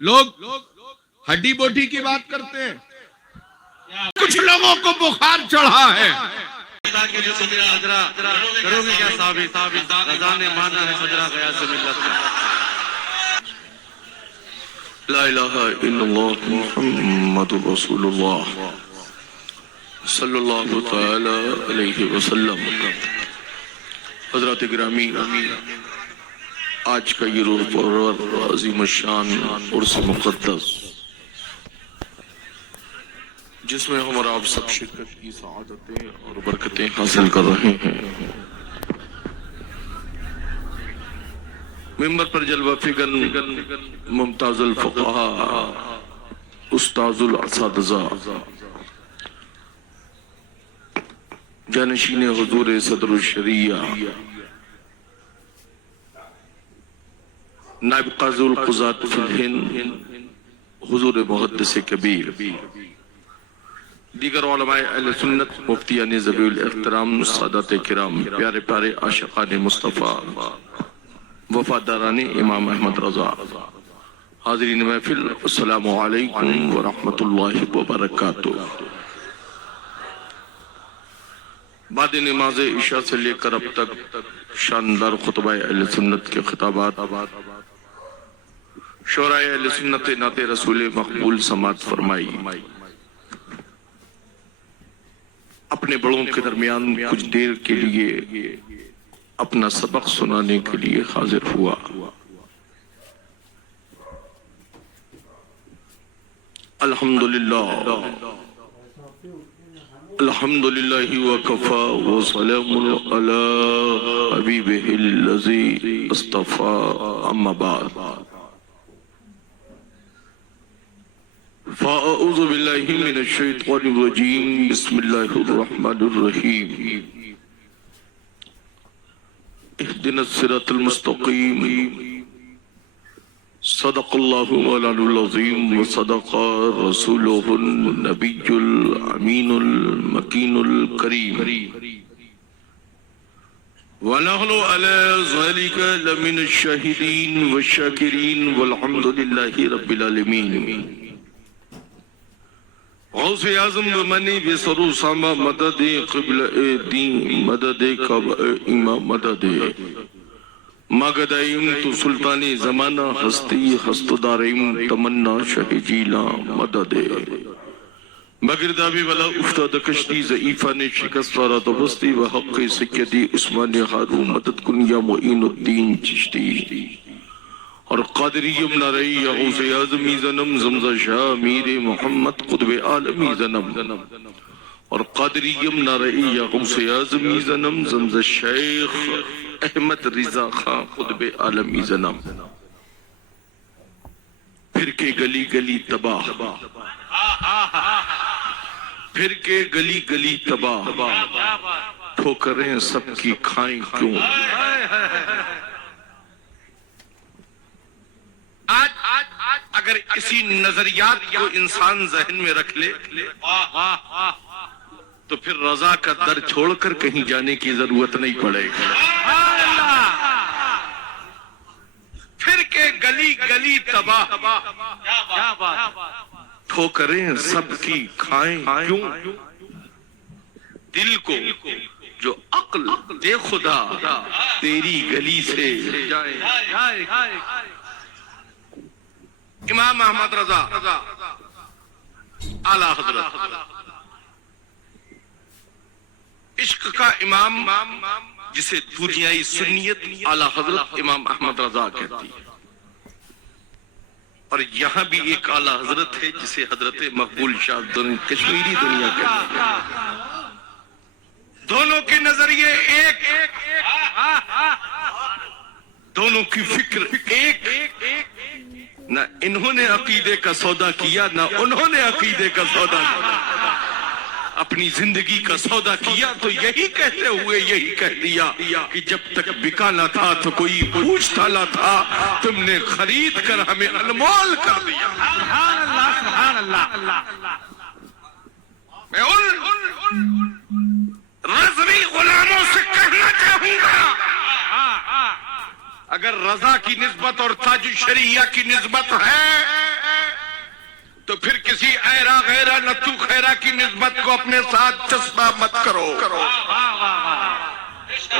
لوگ ہڈی بوٹی کی بات کرتے ہیں، کچھ لوگوں کو بخار چڑھا ہے. کہ جو سجرہ حضرہ کرو گے کیا ثابت، رضا نے مانا ہے سجرہ گیا سے ملت میں. لا الہ الا اللہ محمد رسول اللہ صلی اللہ تعالی علیہ وسلم. حضرات گرامی، آج کا یہ روز پرور عظیم الشان عرس مقدس جس میں ہم اور آپ سب شرکت کی سعادتیں اور برکتیں حاصل کر رہے ہیں، ممبر پر جلوہ فگن ممتاز الفقہاء استاذ الاساتذہ جانشین حضور صدر الشریعہ نائب قاضی القضات فی الہند حضور محدث کبیر، دیگر علماء اہل سنت، مفتیان ذوی الاحترام، سادات کرام، پیارے پیارے عاشقان مصطفیٰ، وفاداران امام احمد رضا، حاضرین محفل، السلام علیکم ورحمۃ اللہ وبرکاتہ. بعد نماز عشاء سے لے کر اب تک شاندار خطبہ اہل سنت کے خطابات شعراء اہل سنت نعت رسول مقبول سماعت فرمائی. اپنے بڑوں کے درمیان کچھ دیر کے لیے اپنا سبق سنانے کے لیے حاضر ہوا. الحمدللہ الحمدللہ وکفا وسلام علی حبیبہ الذی اصطفیٰ، اما بعد فاعوذ باللہ من الشیطان الرجیم، بسم اللہ الرحمن الرحیم. اہدنا الصراط المستقیم، صدق اللہ مولانا العظیم وصدق رسولہ النبی الامین المکین الکریم، ونحن علی ذلک لمن الشاہدین والشاکرین والحمد للہ رب العالمین. غوث اعظم بمنی بسرو ساما مدد قبل دین مدد کعبہ امام مدد ماگدائیم تو سلطانی زمانہ ہستی ہست داریم تمنا شہ جیلا مدد بگردابی والا افتاد کشتی ضعیفہ نے شکست وارا تو بستی وحق سیدی عثمان ہارو مدد کن یا معین الدین چشتی. اور قادریم نارئی یا غوث اعظمی زنم زمزہ شاہ میر محمد قطب عالمی زنم، اور قادریم نارئی یا غوث اعظمی زنم زمزہ شیخ احمد رضا خان قطب عالمی زنم. پھر کے گلی گلی تباہ، پھر کے گلی گلی تباہ، ٹھوکریں سب کی کھائیں کیوں. آج اگر اسی نظریات کو انسان ذہن میں رکھ لے تو پھر رضا کا در چھوڑ کر کہیں جانے کی ضرورت نہیں پڑے گی. پھر کے گلی گلی تباہ، ٹھوکریں سب کی کھائیں کیوں. دل کو جو عقل دے خدا تیری گلی سے جائے. امام احمد رضا اعلیٰ حضرت عشق کا امام جسے دنیائی سنیت اعلیٰ حضرت امام احمد رضا کہتی ہے، اور یہاں بھی ایک اعلیٰ حضرت ہے جسے حضرت مقبول شاہ کشمیری دنیا کہتی ہے. دونوں کے نظریے ایک، دونوں کی فکر ایک. نہ انہوں نے عقیدے کا سودا کیا نہ انہوں نے عقیدے کا سودا کیا. اپنی زندگی کا سودا کیا تو یہی کہتے ہوئے یہی کہہ دیا کہ جب تک بکا نہ تھا تو کوئی پوچھتا نہ تھا، تم نے خرید کر ہمیں انمول کر دیا. سبحان اللہ سبحان اللہ. میں ان رضوی غلاموں سے کہنا چاہوں گا، اگر رضا کی نسبت اور تاج الشریعہ کی نسبت ہے نتو خیرہ کی نسبت کو اپنے ساتھ چسپاں مت کرو.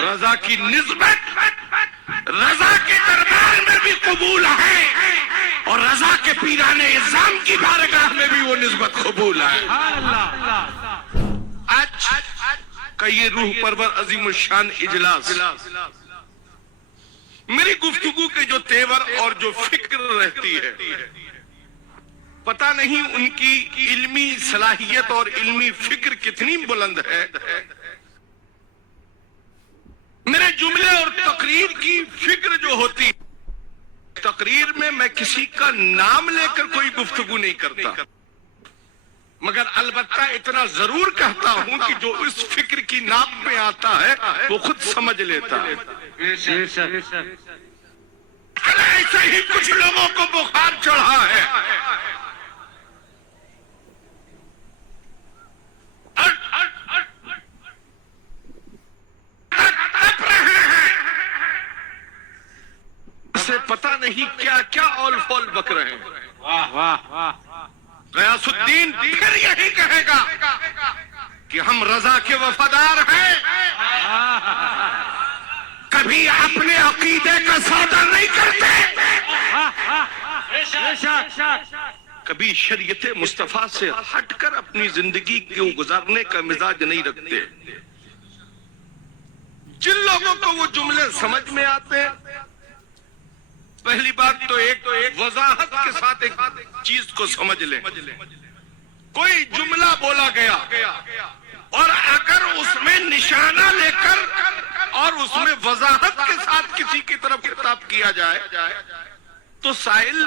رضا کی نسبت رضا کے دربار میں بھی قبول ہے اور رضا کے پیران اعظام کی بارگاہ میں بھی وہ نسبت قبول ہے. آج کا یہ روح پرور عظیم الشان اجلاس میری گفتگو کے جو تیور اور جو فکر رہتی ہے، پتہ نہیں ان کی علمی صلاحیت اور علمی فکر کتنی بلند ہے. میرے جملے اور تقریر کی فکر جو ہوتی، تقریر میں میں کسی کا نام لے کر کوئی گفتگو نہیں کرتا، مگر البتہ اتنا ضرور کہتا ہوں کہ جو اس فکر کی ناپ میں آتا ہے وہ خود سمجھ لیتا ہے. ایسے ہی کچھ لوگوں کو بخار چڑھا ہے، اسے پتہ نہیں کیا کیا اول فول بک رہے ہیں. غیاث الدین پھر یہی کہے گا کہ ہم رضا کے وفادار ہیں، کبھی اپنے عقیدے کا سودا نہیں کرتے، کبھی شریعت مصطفیٰ سے ہٹ کر اپنی زندگی کو گزارنے کا مزاج نہیں رکھتے. جن لوگوں کو وہ جملے سمجھ میں آتے ہیں، پہلی بات تو ایک وضاحت کے ساتھ ایک چیز کو سمجھ لیں. کوئی جملہ بولا گیا اور اگر اس میں نشانہ لے کر اور اس میں وضاحت کے ساتھ کسی کی طرف خطاب کیا جائے تو سائل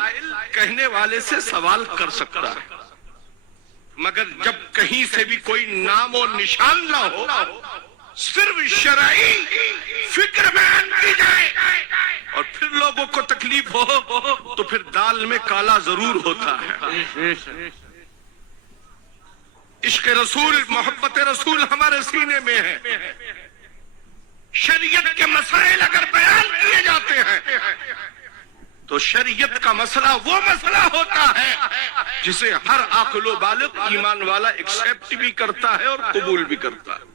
کہنے والے سے سوال کر سکتا ہے، مگر جب کہیں سے بھی کوئی نام و نشان نہ ہو، صرف شرعی فکر بیان کی جائے اور پھر لوگوں کو تکلیف ہو تو پھر دال میں کالا ضرور ہوتا ہے. عشق رسول، محبت رسول ہمارے سینے میں ہے. شریعت کے مسائل اگر بیان کیے جاتے ہیں تو شریعت کا مسئلہ وہ مسئلہ ہوتا ہے جسے ہر عاقل و بالغ ایمان والا ایکسپٹ بھی کرتا ہے اور قبول بھی کرتا ہے،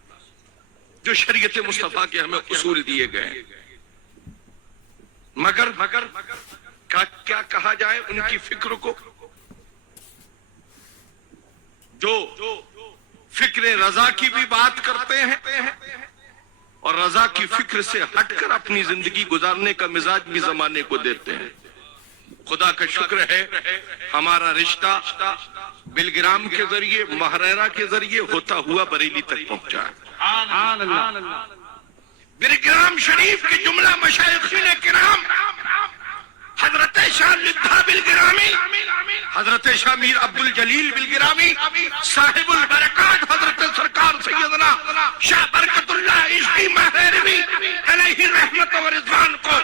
جو شریعت مصطفیٰ کے ہمیں اصول دیے گئے ہیں. مگر کیا کہا جائے ان کی فکر کو، جو فکر رضا کی بھی بات کرتے ہیں اور رضا کی فکر سے ہٹ کر اپنی زندگی گزارنے کا مزاج بھی زمانے کو دیتے ہیں. خدا کا شکر ہے ہمارا رشتہ بلگرام کے ذریعے، مہریرہ کے ذریعے ہوتا ہوا بریلی تک پہنچا ہے. بلگرام شریف کے جملہ مشائخین کرام، حضرت شاہ لدھا بلگرامی، حضرت شاہ میر عبد الجلیل بلگرامی، صاحب البرکات حضرت سرکار سیدنا شاہ برکت اللہ عشقی مہریروی علیہ رحمت و رضوان کو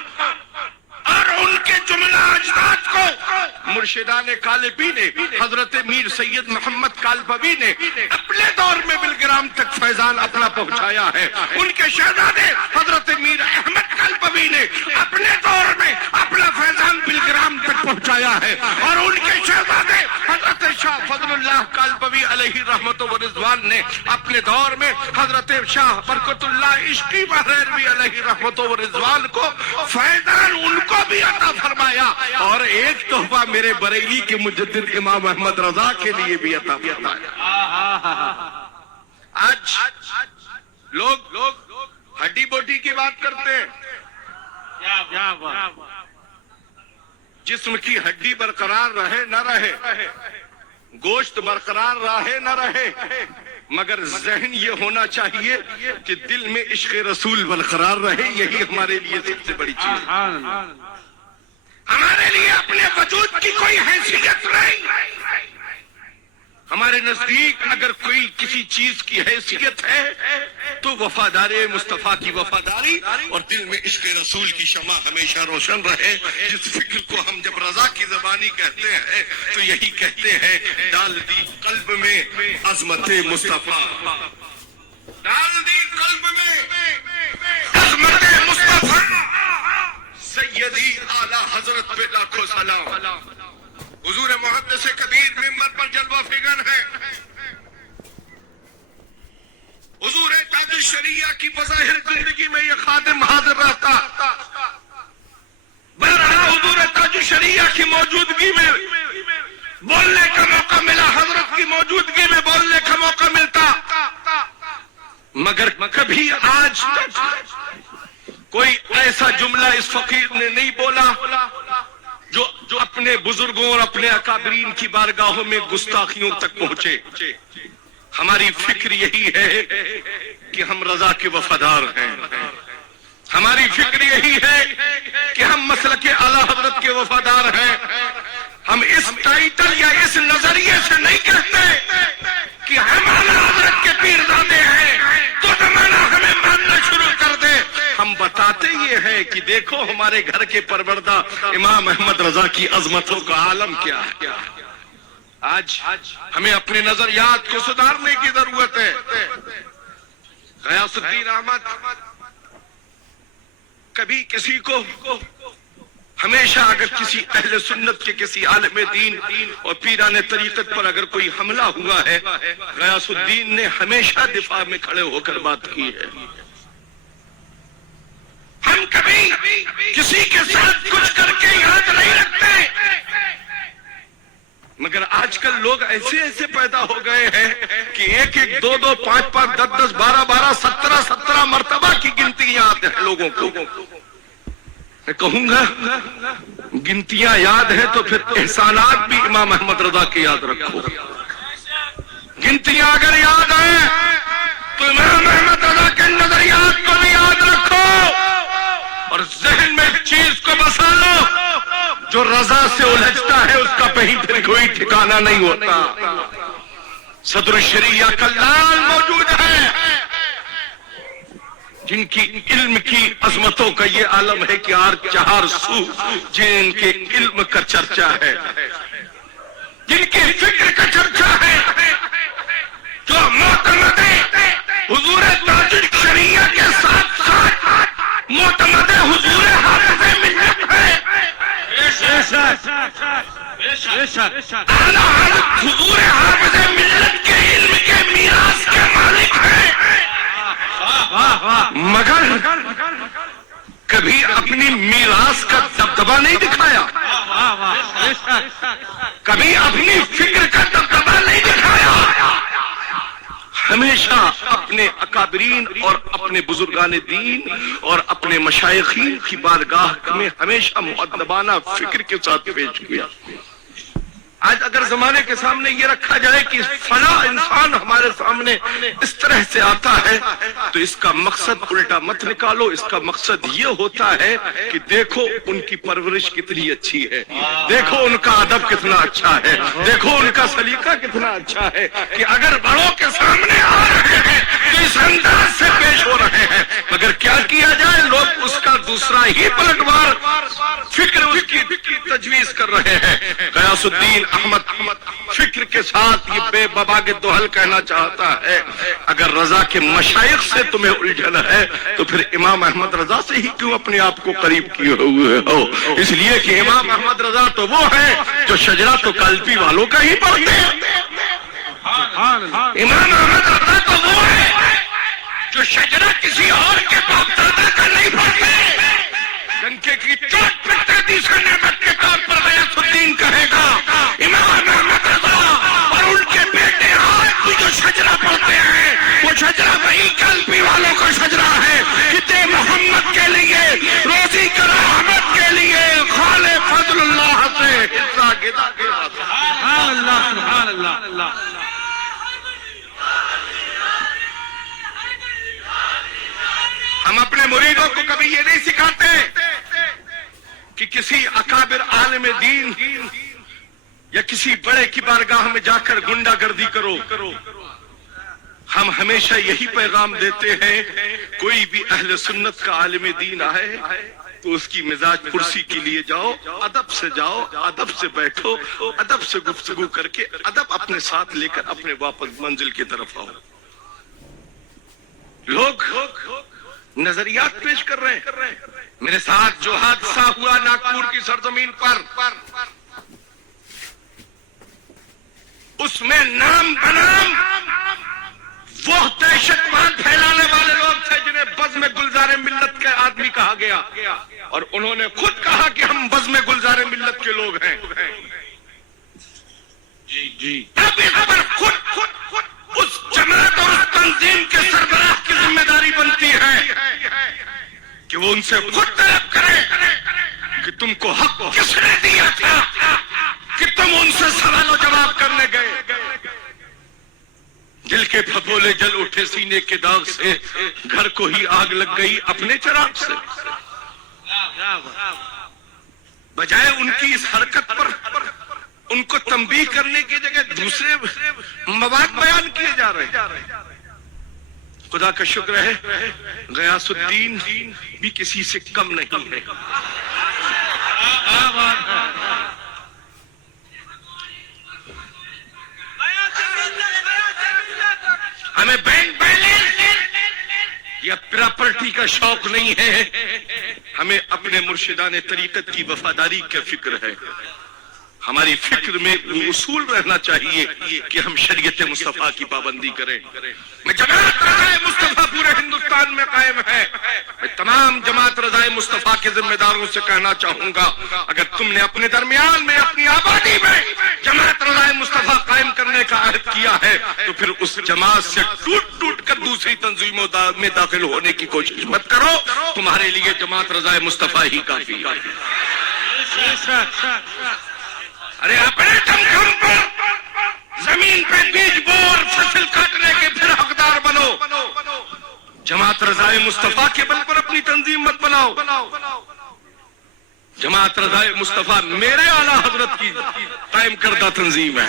اور ان کے جملہ اجداد کو مرشدان کالپی نے، حضرت میر سید محمد کالپوی نے اپنے دور میں بلگرام تک فیضان اپنا پہنچایا ہے. ان کے شہزادے حضرت میر احمد کالپوی نے اپنے دور میں اپنا فیضان بلگرام تک پہنچایا ہے اور ان کے شہزادے حضرت شاہ فضل اللہ کالپوی علیہ رحمت و رضوان نے اپنے دور میں حضرت شاہ برکت اللہ عشقی مہریروی علیہ رحمت و رضوان کو فیضان ان کو بھی عطا فرمایا اور ایک تحفہ میرے بریلی کے مجدد امام احمد رضا کے لیے بھی عطا فرمایا. آج لوگ ہڈی بوٹی کی بات کرتے ہیں، جسم کی ہڈی برقرار رہے نہ رہے، گوشت برقرار رہے نہ رہے، مگر ذہن یہ ہونا چاہیے کہ دل میں عشق رسول برقرار رہے. یہی ہمارے لیے سب سے بڑی چیز ہے. ہمارے لیے اپنے وجود کی کوئی حیثیت نہیں. ہمارے نزدیک اگر کوئی کسی چیز کی حیثیت ہے تو وفادار مصطفیٰ کی وفاداری اور دل میں عشق رسول کی شمع ہمیشہ روشن رہے. جس فکر کو ہم جب رضا کی زبانی کہتے ہیں تو یہی کہتے ہیں، ڈال دی قلب میں عظمت مصطفیٰ، ڈال دی قلب میں عظمت مصطفیٰ، سیدی اعلیٰ حضرت پہ لاکھوں سلام. حضور محدث کبیر ممبر پر جلوہ فگن ہے، زندگی میں یہ خادم حاضر رہتا. بہرحال حضور تاج الشریعہ کی موجودگی میں بولنے کا موقع ملا, حضرت کی موجودگی میں بولنے کا موقع ملتا, مگر کبھی آج تک کوئی ایسا جملہ اس فقیر نے نہیں بولا جو اپنے بزرگوں اور اپنے اکابرین کی بارگاہوں میں گستاخیوں تک پہنچے. ہماری فکر یہی ہے کہ ہم رضا کے وفادار ہیں, ہماری فکر یہی ہے کہ ہم مسلک اعلی حضرت کے وفادار ہیں. ہم اس ٹائٹل یا اس نظریے سے نہیں کہتے کہ ہم اعلی حضرت کے پیرزادے ہیں تو زمانہ ہمیں ماننا شروع کر دے. ہم بتاتے یہ ہیں کہ دیکھو ہمارے گھر کے پروردہ امام احمد رضا کی عظمتوں کا عالم کیا ہے. آج ہمیں اپنے نظریات کو سدھارنے کی ضرورت ہے. غیاث الدین احمد کبھی کسی کو ہمیشہ اگر کسی اہل سنت کے کسی عالم دین اور پیران طریقت پر اگر کوئی حملہ ہوا ہے, غیاث الدین نے ہمیشہ دفاع میں کھڑے ہو کر بات کی ہے. ہم کبھی کسی کے ساتھ کچھ کر کے یاد نہیں رکھتے, مگر آج کل لوگ ایسے پیدا ہو گئے ہیں کہ 1-1, 2-2, 5-5, 10-10, 12-12, 17-17 مرتبہ کی گنتی یاد ہے لوگوں کو. میں کہوں گا گنتیاں یاد ہے تو پھر احسانات بھی امام احمد رضا کے یاد رکھو. گنتیاں اگر یاد ہیں تو امام احمد رضا کے نظریات کو بھی یاد رکھو اور ذہن میں ایک چیز کو بسا لو, جو رضا سے الجھتا ہے اس کا کہیں پھر کوئی ٹھکانہ نہیں ہوتا. صدر الشریعہ کا لال موجود ہے جن کی علم کی عظمتوں کا یہ عالم ہے کہ 4 سو جن کے علم کا چرچا ہے, جن کی فکر کا چرچا ہے, جو معتمد حضور تاج الشریعہ کے ساتھ ساتھ معتمد حضور حافظ ملت ہے. اعلیٰ حضرت حضور حافظ ملت کے علم کے میراث کے مالک ہیں, مگر کبھی اپنی میراث کا دبدبہ نہیں دکھایا, کبھی اپنی فکر کا دبدبہ نہیں دکھایا. ہمیشہ اپنے اکابرین اور اپنے بزرگان دین اور اپنے مشائخین کی بارگاہ میں ہمیشہ مؤدبانہ فکر کے ساتھ پیش کیا. آج اگر زمانے کے سامنے یہ رکھا جائے کہ فلاں انسان ہمارے سامنے اس طرح سے آتا ہے تو اس کا مقصد الٹا مت نکالو, اس کا مقصد یہ ہوتا ہے کہ دیکھو ان کی پرورش کتنی اچھی ہے, دیکھو ان کا ادب کتنا اچھا ہے, دیکھو ان کا سلیقہ کتنا اچھا ہے کہ اگر بڑوں کے سامنے آ رہے ہیں تو اس انداز سے پیش ہو رہے ہیں. مگر کیا کیا جائے, لوگ اس کا دوسرا ہی پلٹوار فکر اس کی تجویز کر رہے ہیں. غیاث الدین احمد فکر کے ساتھ یہ بے بابا کے دوحل کہنا چاہتا ہے, اگر رضا کے مشائخ سے تمہیں الجھن ہے تو پھر امام احمد رضا سے ہی کیوں اپنے آپ کو قریب کیے ہوئے ہو. اس لیے کہ امام احمد رضا تو وہ ہے جو شجرہ تو کلپی والوں کا ہی پڑھتے ہیں. امام احمد رضا تو وہ ہے جو شجرہ کسی اور کے باپ دادا کا نہیں پڑھتے. ڈنکے کی چوٹ پر تحدیث نعمت کے طور پر غیاث الدین کہے گا امام احمد رضا اور ان کے بیٹے آج بھی جو شجرہ پڑھتے ہیں وہ شجرہ وہی کلپی والوں کا شجرہ ہے. کتے محمد کے لیے, روزی کرامت کے لیے, خال فضل اللہ سے حصہ گدا کے سبحان اللہ سبحان اللہ. ہم اپنے مریدوں کو کبھی یہ نہیں سکھاتے کہ کسی اکابر عالم دین یا کسی بڑے کی بارگاہ میں جا کر گنڈا گردی کرو. ہم ہمیشہ یہی پیغام دیتے ہیں, کوئی بھی اہل سنت کا عالم دین آئے تو اس کی مزاج پرسی کے لیے جاؤ, ادب سے جاؤ, ادب سے بیٹھو, ادب سے گفتگو کر کے ادب اپنے ساتھ لے کر اپنے واپس منزل کی طرف آؤ. لوگ نظریات پیش کر رہے ہیں. میرے ساتھ جو حادثہ ہوا ناگپور کی سرزمین پر, اس میں نام بنام وہ دہشت گرد پھیلانے والے لوگ تھے جنہیں انہیں بزم گلزار ملت کا آدمی کہا گیا اور انہوں نے خود کہا کہ ہم بزم گلزار ملت کے لوگ ہیں. جی اب اس پر خود اس جماعت اور اس تنظیم کے سربراہ کی ذمہ داری بنتی ہے کہ وہ ان سے خود طلب کرے کہ تم کو حق کس نے دیا تھا کہ تم ان سے سوال و جواب کرنے گئے. دل کے پھپھولے جل اٹھے سینے کے داغ سے, گھر کو ہی آگ لگ گئی اپنے چراغ سے. بجائے ان کی اس حرکت پر ان کو تنبیہ کرنے کی جگہ دوسرے مواد بیان کیے جا رہے ہیں. خدا کا شکر ہے غیاث الدین بھی کسی سے کم نہیں ہے. ہمیں بینک بیلنس یا پراپرٹی کا شوق نہیں ہے, ہمیں اپنے مرشدان طریقت کی وفاداری کا فکر ہے. ہماری فکر میں اصول رہنا چاہیے کہ ہم شریعت مصطفیٰ کی پابندی کریں. میں جماعت رضائے مصطفیٰ پورے ہندوستان میں قائم ہے. میں تمام جماعت رضائے مصطفیٰ کے ذمہ داروں سے کہنا چاہوں گا, اگر تم نے اپنے درمیان میں اپنی آبادی میں جماعت رضائے مصطفیٰ قائم کرنے کا عہد کیا ہے تو پھر اس جماعت سے ٹوٹ کر دوسری تنظیموں میں داخل ہونے کی کوشش مت کرو. تمہارے لیے جماعت رضائے مصطفیٰ ہی کافی ہے. ارے اپنے دم پر زمین پہ بیج بور فصل کاٹنے کے پھر حقدار بنو. جماعت رضائے مصطفیٰ کے بل پر اپنی تنظیم مت بناؤ. جماعت رضائے مصطفیٰ میرے اعلیٰ حضرت کی قائم کردہ تنظیم ہے.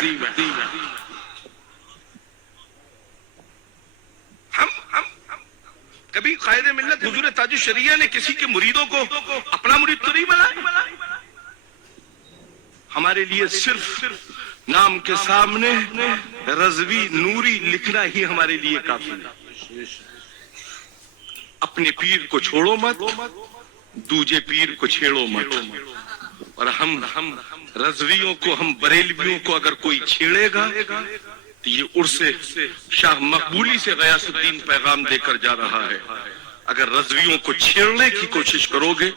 ہم کبھی قائد ملت حضور تاج الشریعہ نے کسی کے مریدوں کو اپنا مرید تو نہیں بنایا. ہمارے لیے صرف نام کے سامنے رضوی نوری لکھنا ہی ہمارے لیے کافی ہے. اپنے پیر کو چھوڑو مت, دوجے پیر کو چھیڑو مت. اور ہم رضویوں کو, ہم بریلویوں کو اگر کوئی چھیڑے گا تو یہ عرص شاہ مقبولی سے غیاث الدین پیغام دے کر جا رہا ہے. اگر رضویوں کو چھیڑنے کی کوشش کرو گے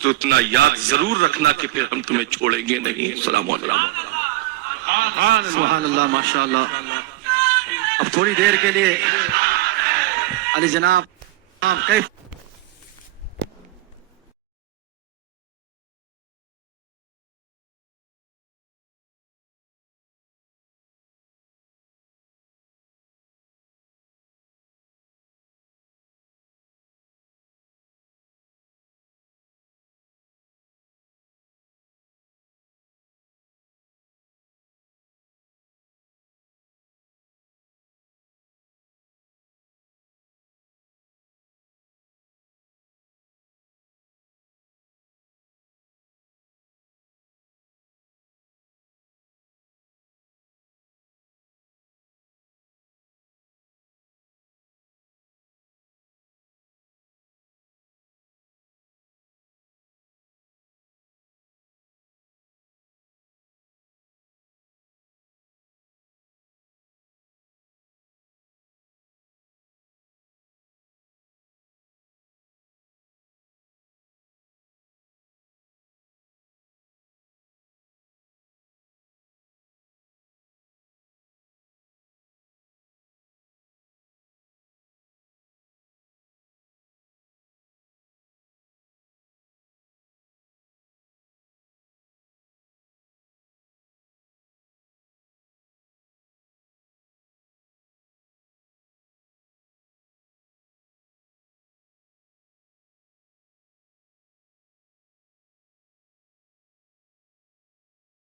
تو اتنا یاد ضرور رکھنا کہ پھر ہم تمہیں چھوڑیں گے نہیں. السلام علیکم. سبحان اللہ, ماشاء اللہ. اب تھوڑی دیر کے لیے علی جناب کیف